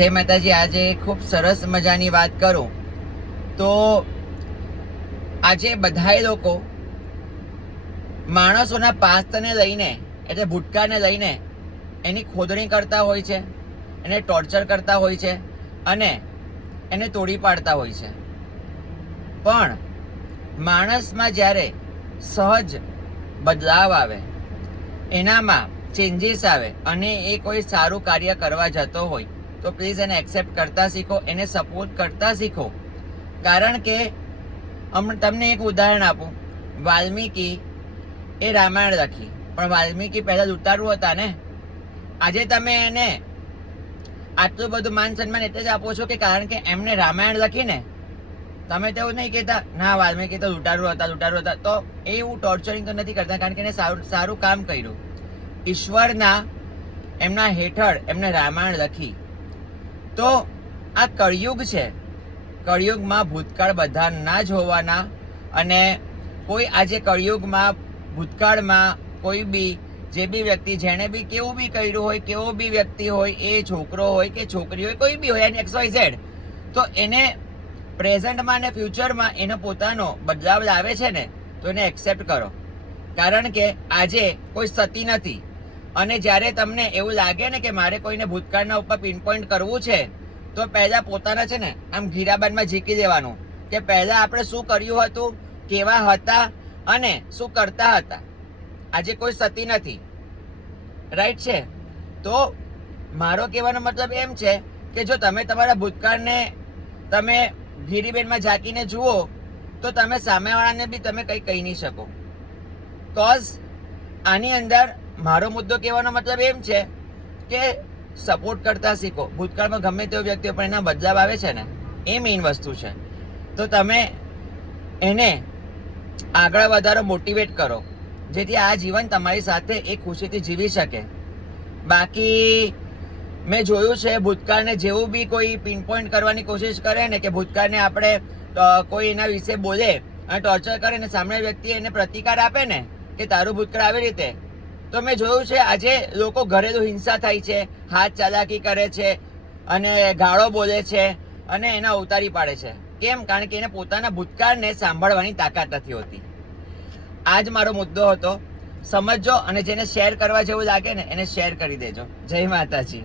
જય માતાજી. આજે ખૂબ સરસ મજાની વાત કરું તો આજે બધાય લોકો માણસોના પાસ્તને લઈને એટલે ભૂતકાળને લઈને એની ખોદણી કરતા હોય છે, એને ટોર્ચર કરતા હોય છે અને એને તોડી પાડતા હોય છે. પણ માણસમાં જ્યારે સહજ બદલાવ આવે, એનામાં ચેન્જીસ આવે અને એ કોઈ સારું કાર્ય કરવા જતો હોય તો પ્લીઝ એને એક્સેપ્ટ કરતા શીખો, એને સપોર્ટ કરતા શીખો. કારણ કે તમને એક ઉદાહરણ આપું. વાલ્મીકી એ રામાયણ લખી, પણ વાલ્મીકી પહેલા લૂંટારુ હતા ને. આજે તમે એને આટલું બધું માન સન્માન એટલે જ આપો છો કે કારણ કે એમને રામાયણ લખીને. તમે તો એવું નહીં કહેતા ના વાલ્મીકી તો લૂંટારુ હતા. તો એવું ટોર્ચરિંગ તો નથી કરતા, કારણ કે એને સારું કામ કર્યું. ઈશ્વરના એમના હેઠળ એમને રામાયણ લખી. તો આ કળિયુગ છે. કળિયુગમાં ભૂતકાળ બધા ના જ હોવાના. અને કોઈ આજે કળિયુગમાં ભૂતકાળમાં કોઈ બી જે બી વ્યક્તિ જેણે બી કેવું બી કર્યું હોય, કેવો બી વ્યક્તિ હોય, એ છોકરો હોય કે છોકરી હોય, કોઈ બી હોય એની XYZ, તો એને પ્રેઝન્ટમાં અને ફ્યુચરમાં એનો પોતાનો બદલાવ લાવે છે ને, તો એને એક્સેપ્ટ કરો. કારણ કે આજે કોઈ સતી નથી. અને જ્યારે તમને એવું લાગે ને કે મારે કોઈને ભૂતકાળના ઉપર પિનપોઈન્ટ કરવું છે, તો પહેલા પોતાના છે ને આમ ગીરાબાનમાં ઝીકી દેવાનું કે પહેલા આપણે શું કર્યું હતું, કેવા હતા અને શું કરતા હતા. આજે કોઈ સતી નથી, રાઈટ છે? તો મારો કહેવાનો મતલબ એમ છે કે જો તમે તમારા ભૂતકાળને તમે ગીરીબેનમાં ઝાંકીને જુઓ તો તમે સામેવાળાને બી તમે કંઈ કહી નહીં શકો. કોઝ આની અંદર મારો મુદ્દો કહેવાનો મતલબ એમ છે કે સપોર્ટ કરતા શીખો. ભૂતકાળમાં ગમે તેવો વ્યક્તિ પણ એના બદલાવ આવે છે ને, એ મેઇન વસ્તુ છે. તો તમે એને આગળ વધારો, મોટિવેટ કરો, જેથી આ જીવન તમારી સાથે એ ખુશીથી જીવી શકે. બાકી મેં જોયું છે ભૂતકાળને જેવું બી કોઈ પિનપોઈન્ટ કરવાની કોશિશ કરે ને, કે ભૂતકાળને આપણે કોઈ એના વિશે બોલે અને ટોર્ચર કરે ને સામે વ્યક્તિ એને પ્રતિકાર આપે ને કે તારું ભૂતકાળ આવી રીતે, તો મેં જોયું છે આજે લોકો ઘરેલું હિંસા થાય છે, હાથ ચાલાકી કરે છે અને ગાળો બોલે છે અને એને અવતારી પાડે છે. કેમ? કારણ કે એને પોતાના ભૂતકાળને સાંભળવાની તાકાત નથી હોતી. આ જ મારો મુદ્દો હતો. સમજો અને જેને શેર કરવા જેવું લાગે ને એને શેર કરી દેજો. જય માતાજી.